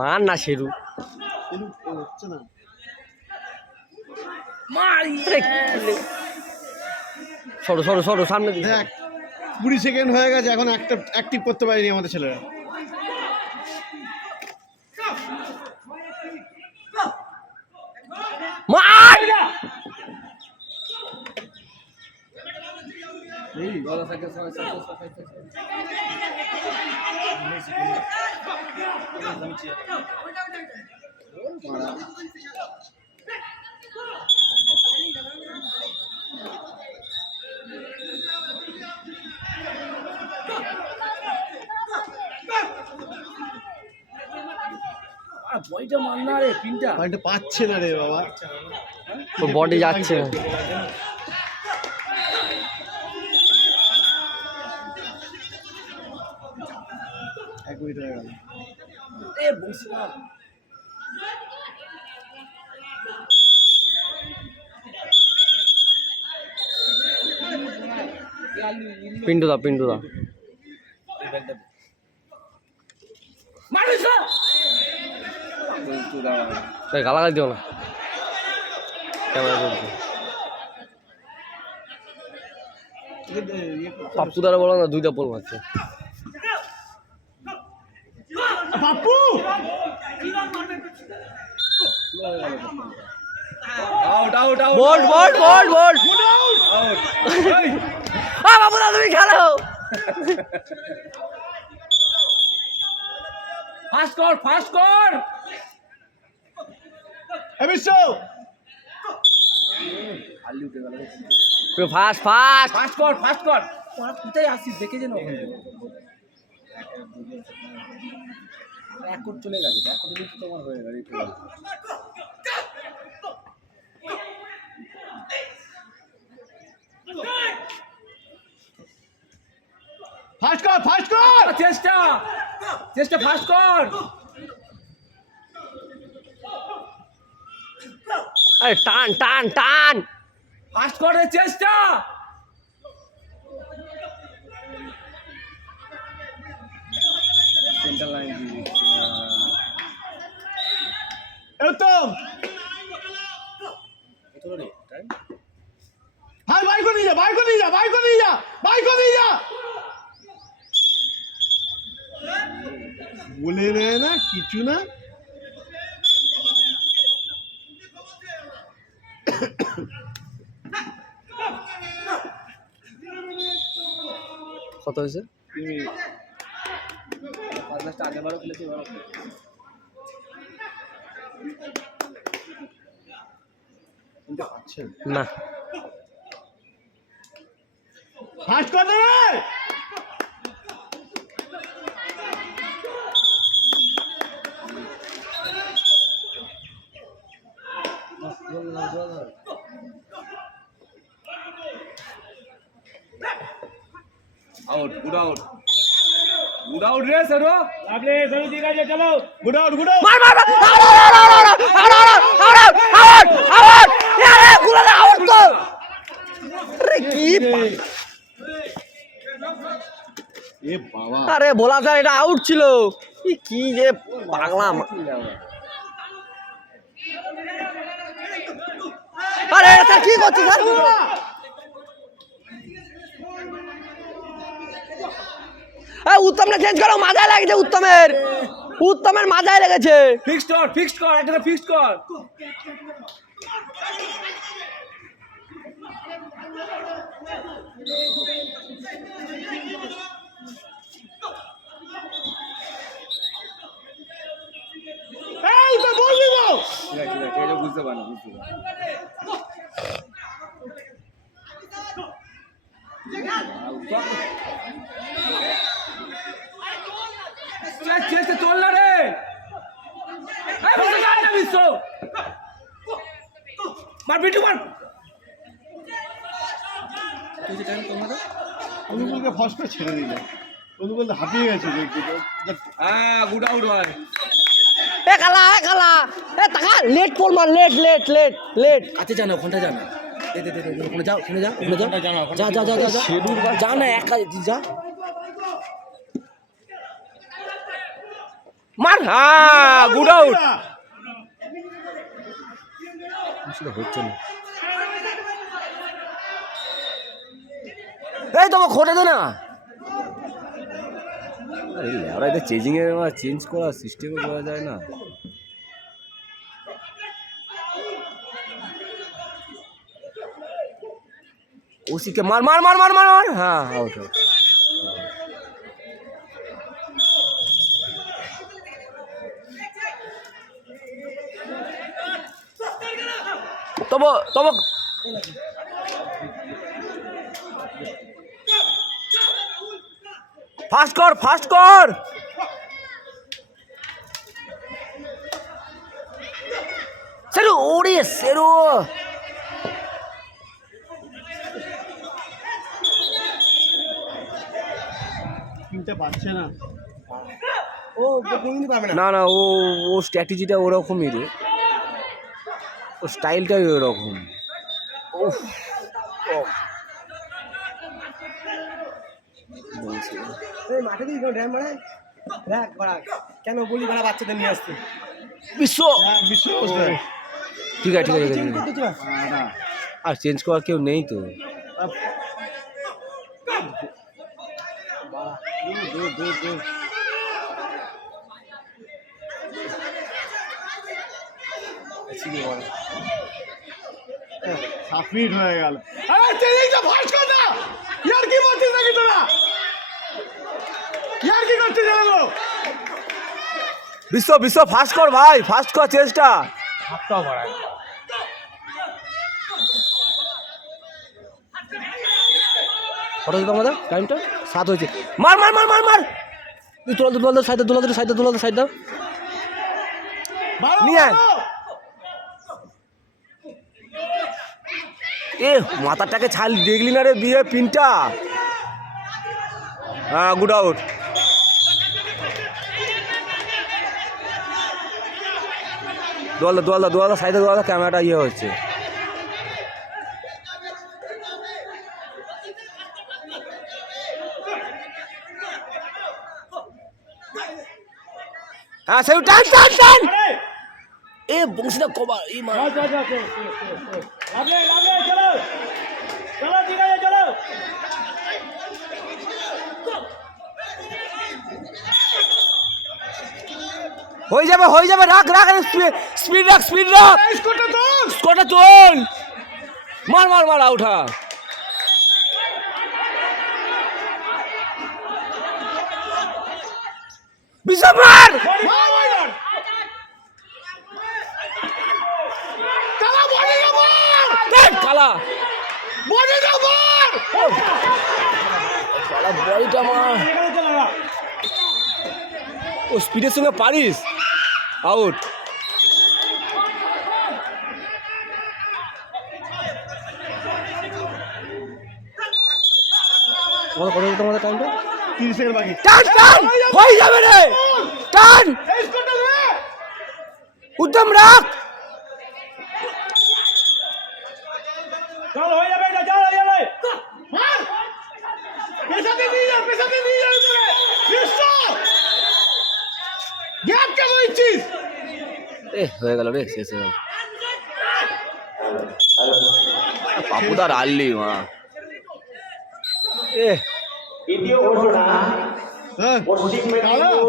মার না শেরু হচ্ছে না সরো সরো সরো সামনে দিকে। দেখ 20 সেকেন্ড হয়ে গেছে, এখন একটা অ্যাক্টিভ করতে পারিনি আমাদের ছেলেরা। মার বইটা মান না রে, পিনটা পয়েন্টটা পাচ্ছে না রে বাবা, ওর বডি যাচ্ছে। এক মিনিট হয়ে গেল। এ বসে না পিন্টু দা পিন্টু দা মারিস গালাগালি দিও না, ক্যামেরা চলছে। পাপ্পু দ্বারা বলো না, 2টা পোল মারছে। Pappu out out out bowled bowled bowled bowled বাবু দা তুমি খেলো। ফাস্ট কর এবিসো আলু উঠে গেল। ফাস্ট ফাস্ট ফাস্ট কর কোথায় আসিস দেখে যেন এক কোট চলে গেছে, এক কোট কিন্তু তোমার হয়ে গেল। ফাস্ট কর চেষ্টা ফাস্ট কর। আরে টান টান টান ফাস্ট করের চেষ্টা। সেন্টার লাইন একদম কত রে টাইম? হাই বাইক নিয়ে যা বলে নেয় না কিছু না। কত হয়েছে? আগে বারো খেলেছি কিন্তু পাচ্ছেন না ফাস্ট কর রে। आउट गुड आउट रे सरो आपले सभी ठीक आहे चलो গুড আউট মার মার আউট আরে গুলা দে আউট তো। আরে কি এ বাবা, আরে বলা যায় এটা আউট ছিল। কি যে পাগলা। আরে এটা কি করছিস স্যার? উত্তমটা চেঞ্জ করো, মাথায় লাগছে উত্তমের মাথায় লেগেছে। ফিক্সড কর একটা ফিক্সড কর। এই তো বলবি তো ঠিক আছে বুঝতে পারলাম চেষ্টা চল না রে। মার বিটু মার। অনুগুলকে ফার্স্ট করে ছেড়ে দিল, অনুগুল হাঁপিয়ে গেছে। হ্যাঁ গুড আউট ভাই। এ কালা টাকা লেট পোল মার, লেট কাছে জানা ওখানটা জানা ওখানে যা যা না একা যা মার, হ্যাঁ গুড আউট। হচ্ছে না, এই তোমার খোটা দে না। আরে এটা চেঞ্জিং এর চেঞ্জ করা সিস্টেমে করা যায় না। ওসিকে মার মার মার মার মার মার, হ্যাঁ আউট আউট। তবু তবু ফাস্ট কর ফাস্ট কর। সেরু ওরে সেরু, কিনতে পারছে না। না না ও ও স্ট্র্যাটেজিটা ওরকমই রে, ও স্টাইলটাই ওরকম। উফ, মাঠে দিই ড্যাম মারা দেখ বাড়া, কেন বলি বাড়া বাচ্চাদের নিয়ে আসতে বিশ্ব। হ্যাঁ, বিশ্ব অবস্থা। ঠিক আছে ঠিক আছে ঠিক আছে, আর চেঞ্জ করার কেউ নেই তো। সাত মিনিট হয়ে গেল। ফার্স্ট কথা ইয়ার কি বলছিস নাকি তোরা? ইয়ার কি করছিস জানো? বিশ্ব বিশ্ব ফাস্ট কর ভাই, ফাস্ট কর চেষ্টা। হাতটাও বাড়ায় কত হয়েছে তোমাদের টাইমটা? 7 হয়েছে। মার মার মার মার মার, তুই তোলা তোলা দাও, সাইড তোলা সাইড তোলা সাইড দাও, নিয়ে আয়। এ মাথাটাকে ছাল দেখলি না রে, বিয়ে পিনটা। হ্যাঁ গুড আউট। দোয়ালদা দোয়ালদা দোয়ালদা সাইডে দোয়ালদা, ক্যামেরাটা ইয়ে হচ্ছে। হ্যাঁ সেই টান টান টান, এ বংশীটা কবার এই মা। হয়ে যাবে রাখ রাখ, স্পিড রাখ স্পিড রাখ, স্কোরটা তোল, মার মার মার আউট। হ্যাঁ বিশাল মার, কালা বলটা মার, ও স্পিডের সঙ্গে পারিস, আউট। তোমাদের টাইমটা 30 সেকেন্ড বাকি। টান টান হয়ে যাবে রে, টান উদ্যম রাখ। চল হয়ে যাবে এটা, চল হয়ে যাবে। পেছাতে নিয়ে যা তোরে। বিশ্ব গ্যাপ কেন দিচ্ছিস? এ হয়ে গেল রে, শেষ হয়ে গেল। পাপুদার আল্লি মা, এ হ্যাঁ, কালা